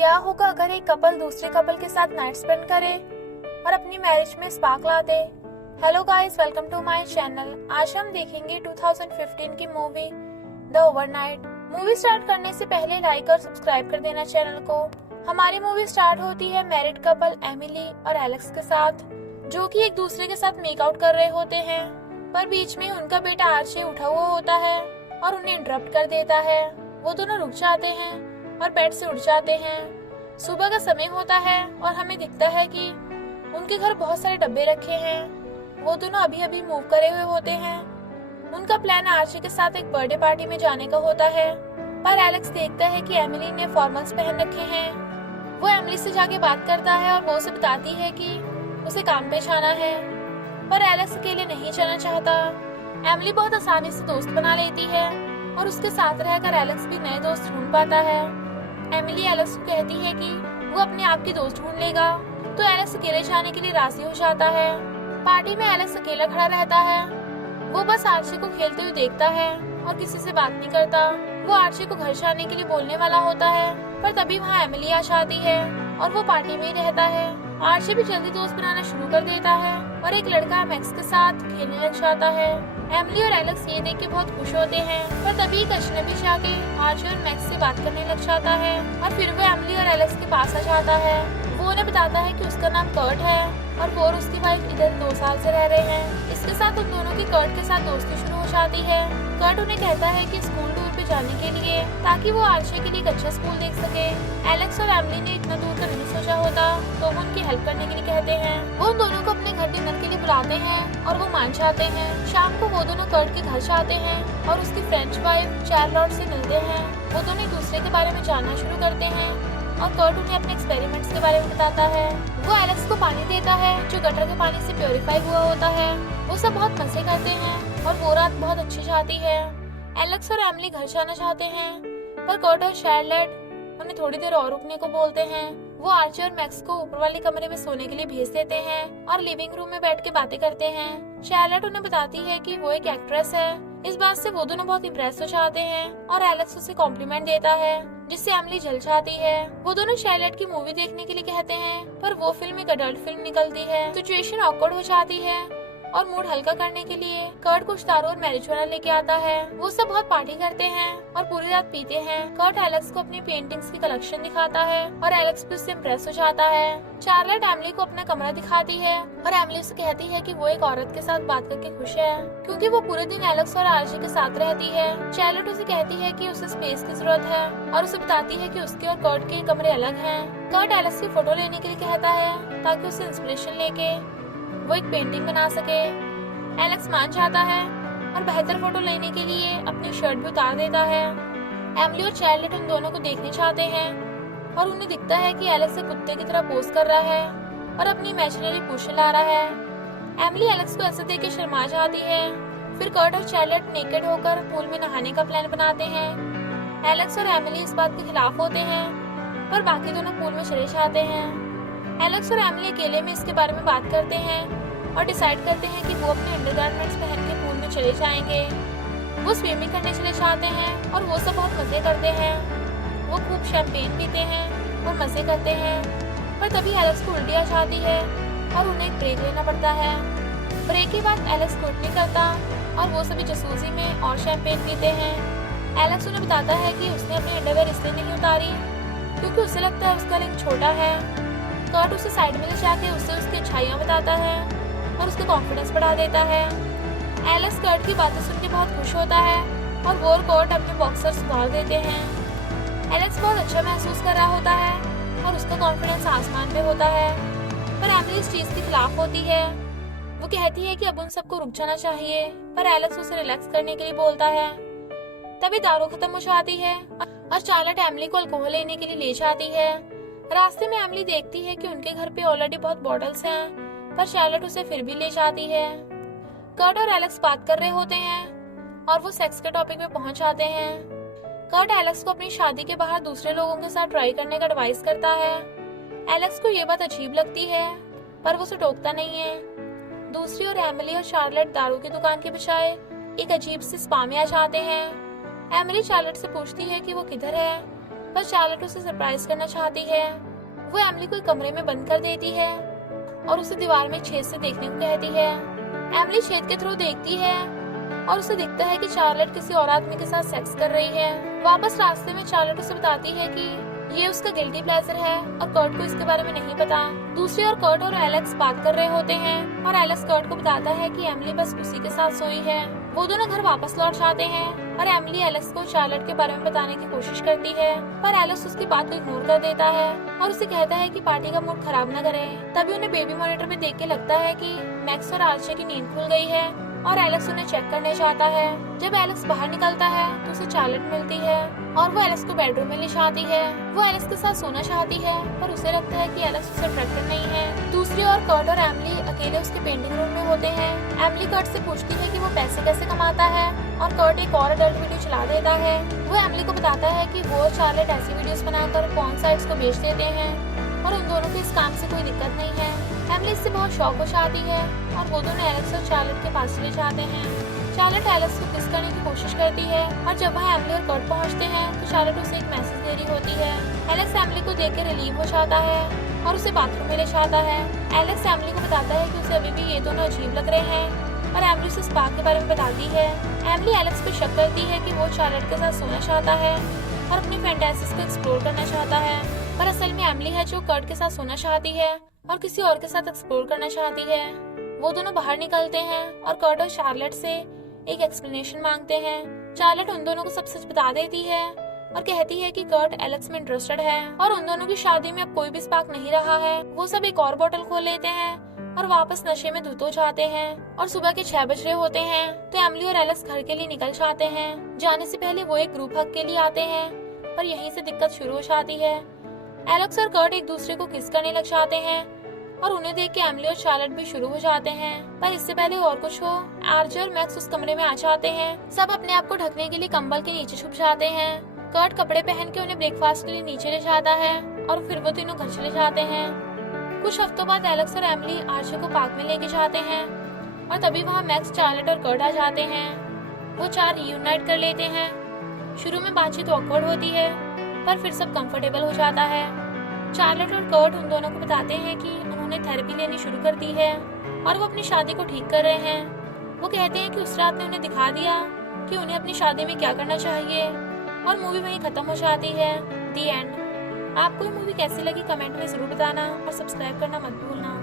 क्या होगा अगर एक कपल दूसरे कपल के साथ नाइट स्पेंड करे और अपनी मैरिज में स्पार्क ला दे। Hello guys, welcome to my channel. आज हम देखेंगे 2015 की movie The Overnight. Movie start करने से पहले लाइक और सब्सक्राइब कर देना चैनल को। हमारी मूवी स्टार्ट होती है मैरिड कपल एमिली और एलेक्स के साथ, जो कि एक दूसरे के साथ मेकआउट कर रहे होते हैं, पर बीच में उनका बेटा आर्ची उठा हुआ होता है और उन्हें इंटरप्ट कर देता है। वो दोनों रुक जाते हैं और बेड से उठ जाते हैं। सुबह का समय होता है और हमें दिखता है कि उनके घर बहुत सारे डब्बे रखे हैं। वो दोनों अभी अभी मूव करे हुए होते हैं। उनका प्लान आर्ची के साथ एक बर्थडे पार्टी में जाने का होता है, पर एलेक्स देखता है कि एमिली ने फॉर्मल्स पहन रखे हैं। वो एमिली से जाके बात करता है और वो उसे बताती है कि उसे काम पे जाना है, पर एलेक्स अकेले नहीं जाना चाहता। एमिली बहुत आसानी से दोस्त बना लेती है और उसके साथ रहकर एलेक्स भी नए दोस्त ढूंढ पाता है। एमिली एलेक्स को कहती है कि वो अपने आप की दोस्त ढूंढ लेगा, तो एलेक्स अकेले जाने के लिए राजी हो जाता है। पार्टी में एलेक्स अकेला खड़ा रहता है। वो बस आर्ची को खेलते हुए देखता है और किसी से बात नहीं करता। वो आर्ची को घर जाने के लिए बोलने वाला होता है, पर तभी वहाँ एमिली आ जाती है और वो पार्टी में ही रहता है। आर्ची भी जल्दी दोस्त बनाना शुरू कर देता है और एक लड़का मैक्स के साथ खेलने लग जाता है। एमिली और एलेक्स ये देख के बहुत खुश होते हैं, पर तभी एक अजनबी जाके आर्ची और मैक्स से बात करने लग जाता है और फिर वो एमिली और एलेक्स के पास आ जाता है। वो उन्हें बताता है कि उसका नाम कर्ट है और वो और उसकी वाइफ इधर 2 साल से रह रहे हैं। इसके साथ उन दोनों की कर्ट के साथ दोस्ती शुरू हो जाती है। कर्ट उन्हें कहता है कि स्कूल टूर पे जाने के लिए, ताकि वो आर्ची के लिए एक अच्छा स्कूल देख सके। एलेक्स और एमिली ने इतना दूर का नहीं सोचा होता, तो वो उनकी हेल्प करने के लिए कहते हैं। वो उन दोनों को अपने घर डिनर के लिए बुलाते हैं और वो मान जाते हैं। शाम को वो दोनों कर्ट के घर जाते हैं और उसकी फ्रेंच वाइफ चार्लोट से मिलते हैं। वो दोनों एक दूसरे के बारे में जानना शुरू करते हैं और कर्ट उन्हें अपने एक्सपेरिमेंट्स के बारे में बताता है। वो एलेक्स को पानी देता है जो गटर के पानी से प्योरीफाई हुआ होता है। वो सब बहुत मजे करते हैं और वो रात बहुत अच्छी जाती है। एलेक्स और एमिली घर जाना चाहते हैं, पर कर्ट और शार्लेट उन्हें थोड़ी देर और रुकने को बोलते हैं। वो आर्ची और मैक्स को ऊपर वाले कमरे में सोने के लिए भेज देते हैं और लिविंग रूम में बैठ के बातें करते हैं। शार्लेट उन्हें बताती है कि वो एक एक्ट्रेस है। इस बात से वो दोनों बहुत इम्प्रेस हो जाते हैं और एलेक्स उसे कॉम्प्लीमेंट देता है, जिससे एमिली जल जाती है। वो दोनों शार्लेट की मूवी देखने के लिए कहते हैं, पर वो फिल्म एक अडल्ट फिल्म निकलती है। सिचुएशन ऑकवर्ड हो जाती है और मूड हल्का करने के लिए कर्ट कुछ दारू और मैरिजुआना लेके आता है। वो सब बहुत पार्टी करते हैं और पूरी रात पीते हैं। कर्ट एलेक्स को अपनी पेंटिंग्स की कलेक्शन दिखाता है और एलेक्स भी उससे इम्प्रेस हो जाता है। चार्लेट एमिली को अपना कमरा दिखाती है और एमिली उसे कहती है कि वो एक औरत के साथ बात करके खुश है, क्योंकि वो पूरे दिन एलेक्स और आर्ची के साथ रहती है। चार्लेट उसे कहती है कि उसे स्पेस की जरूरत है और उसे बताती है कि उसके और कर्ट के कमरे अलग हैं। कर्ट एलेक्स की फोटो लेने के लिए कहता है, ताकि उसे इंस्पिरेशन लेके वो एक पेंटिंग बना सके। एलेक्स मान जाता है और बेहतर फोटो लेने के लिए अपनी शर्ट भी उतार देता है। एमिली और चार्लेट उन दोनों को देखने चाहते हैं और उन्हें दिखता है कि एलेक्स एक कुत्ते की तरह पोज कर रहा है और अपनी इमेजिनरी पुश ला रहा है। एमिली एलेक्स को ऐसे देख के शर्मा जाती है। फिर कर्ट और चार्लेट नेकेड होकर पूल में नहाने का प्लान बनाते हैं। एलेक्स और एमिली इस बात के खिलाफ होते हैं, पर बाकी दोनों पूल में चले जाते हैं। एलेक्स और एमिली अकेले में इसके बारे में बात करते हैं और डिसाइड करते हैं कि वो अपने अंडरगारमेंट्स पहन के पूल में चले जाएंगे। वो स्विमिंग करने चले जाते हैं और वो सब बहुत मजे करते हैं। वो खूब शैंपेन पीते हैं और मजे करते हैं, पर तभी एलेक्स को उल्टी आ जाती है और उन्हें एक ब्रेक लेना पड़ता है। ब्रेक के बाद एलेक्स कुछ नहीं करता और वो सभी जसूसी में और शैंपेन पीते हैं। एलेक्स उन्हें बताता है कि उसने अपनी अंडरवेयर इसलिए नहीं उतारी क्योंकि उसे लगता है उसका लिंग छोटा है। कर्ट उसे साइड में ले जाके उससे उसकी अच्छाइयाँ बताता है और उसका कॉन्फिडेंस बढ़ा देता है। एलेक्स कर्ट की बातें सुन के बहुत खुश होता है और वो और कर्ट अपने बॉक्सर सुधार देते हैं। एलेक्स बहुत अच्छा महसूस कर रहा होता है और उसका कॉन्फिडेंस आसमान पे होता है, पर एमिली इस चीज के खिलाफ होती है। वो कहती है कि अब उन सबको रुक जाना चाहिए, पर एलेक्स उसे रिलैक्स करने के लिए बोलता है। तभी दारू खत्म हो जाती है और चार्लेट एमिली को अल्कोहल लेने के लिए ले जाती है। रास्ते में एमिली देखती है कि उनके घर पे ऑलरेडी बहुत बॉटल्स हैं, पर चार्लेट उसे फिर भी ले जाती है। कर्ट और एलेक्स बात कर रहे होते हैं और वो सेक्स के टॉपिक पे पहुंच जाते हैं। कर्ट एलेक्स को अपनी शादी के बाहर दूसरे लोगों के साथ ट्राई करने का एडवाइस करता है। एलेक्स को ये बात अजीब लगती है, पर वो उसे टोकता नहीं है। दूसरी ओर एमिली और चार्लेट दारू की दुकान के बजाय एक अजीब से स्पा में आ जाते हैं। एमिली चार्लेट से पूछती है कि वो किधर है, पर चार्लेट उसे सरप्राइज करना चाहती है। वो एमिली को एक कमरे में बंद कर देती है और उसे दीवार में छेद से देखने को कहती है। एमिली छेद के थ्रू देखती है और उसे दिखता है कि चार्लेट किसी और आदमी के साथ सेक्स कर रही है। वापस रास्ते में चार्लेट उसे बताती है कि ये उसका गिल्टी प्लेजर है और कर्ट को इसके बारे में नहीं पता। दूसरी ओर कर्ट और एलेक्स बात कर रहे होते हैं और एलेक्स कर्ट को बताता है कि एमिली बस उसी के साथ सोई है। वो दोनों घर वापस लौट जाते हैं और एमिली एलेक्स को चार्लेट के बारे में बताने की कोशिश करती है, पर एलेक्स उसकी बात को इग्नोर कर देता है और उसे कहता है कि पार्टी का मूड खराब न करे। तभी उन्हें बेबी मॉनिटर में देख के लगता है कि मैक्स और आर्चे की नींद खुल गई है और एलेक्स उन्हें चेक करने जाता है। जब एलेक्स बाहर निकलता है तो उसे चार्लेट मिलती है और वो एलेक्स को बेडरूम में ले जाती है। वो एलेक्स के साथ सोना चाहती है पर उसे लगता है कि एलेक्स उसे अट्रैक्टेड नहीं है। दूसरी ओर कर्ट और एमिली अकेले उसके पेंटिंग रूम में होते हैं। एमिली कर्ट से पूछती है कि वो पैसे कैसे कमाता है और कर्ट एक और अडल्ट वीडियो चला देता है। वो एमिली को बताता है कि वो और चार्लेट ऐसी वीडियोस बनाकर पॉर्न साइट्स को बेच देते हैं और उन दोनों को इस काम से कोई दिक्कत नहीं है। एमिली इससे बहुत शौक हो जाती है और वो दोनों एलेक्स और चार्लेट के पास चले जाते हैं। चार्लेट एलेक्स को किस करने की कोशिश करती है और जब वह एमिली और कर्ट पहुंचते हैं तो चार्लेट उसे एक मैसेज दे रही होती है। एलेक्स एमिली को देख के रिलीव हो जाता है और उसे बाथरूम में ले जाता है। एलेक्स एमिली को बताता है कि उसे अभी भी ये दोनों अजीब लग रहे हैं और एमिली उसे स्पा के बारे में बताती है। एमिली एलेक्स पे शक करती है कि वो चार्लेट के साथ सोना चाहता है और अपनी फैंटेसीज को एक्सप्लोर करना चाहता है, पर असल में एमिली है जो कर्ट के साथ सोना चाहती है और किसी और के साथ एक्सप्लोर करना चाहती है। वो दोनों बाहर निकलते हैं और कर्ट और चार्लेट से एक एक्सप्लेनेशन मांगते हैं। चार्लेट उन दोनों को सब सच बता देती है और कहती है कि कर्ट एलेक्स में इंटरेस्टेड है और उन दोनों की शादी में अब कोई भी स्पार्क नहीं रहा है। वो सब एक और बोतल खोल लेते हैं और वापस नशे में धुत हो जाते हैं और सुबह के 6 बज रहे होते हैं तो एमिली और एलेक्स घर के लिए निकल जाते हैं। जाने से पहले वो एक ग्रुप हग के लिए आते हैं पर यहीं से दिक्कत शुरू हो जाती है। एलेक्स और कर्ट एक दूसरे को किस करने लग जाते हैं और उन्हें देख के एमिली और चार्लेट भी शुरू हो जाते हैं, पर इससे पहले और कुछ हो आर्चे और मैक्स उस कमरे में आ जाते हैं। सब अपने आप को ढकने के लिए कंबल के नीचे छुप जाते हैं। कर्ट कपड़े पहन के उन्हें ब्रेकफास्ट के लिए नीचे ले जाता है और फिर वो तीनों घर चले जाते हैं। कुछ हफ्तों बाद एलेक्स और एमिली आर्चे को पार्क में लेके जाते हैं और तभी वहाँ मैक्स, चार्लेट और कर्ट आ जाते हैं। वो चार रीयूनाइट कर लेते हैं। शुरू में बातचीत ऑकवर्ड होती है पर फिर सब कंफर्टेबल हो जाता है। चार्लेट और कर्ट उन दोनों को बताते हैं कि उन्होंने थेरेपी लेनी शुरू कर दी है और वो अपनी शादी को ठीक कर रहे हैं। वो कहते हैं कि उस रात ने उन्हें दिखा दिया कि उन्हें अपनी शादी में क्या करना चाहिए और मूवी वहीं खत्म हो जाती है। दी एंड। आपको ये मूवी कैसी लगी कमेंट में जरूर बताना और सब्सक्राइब करना मत भूलना।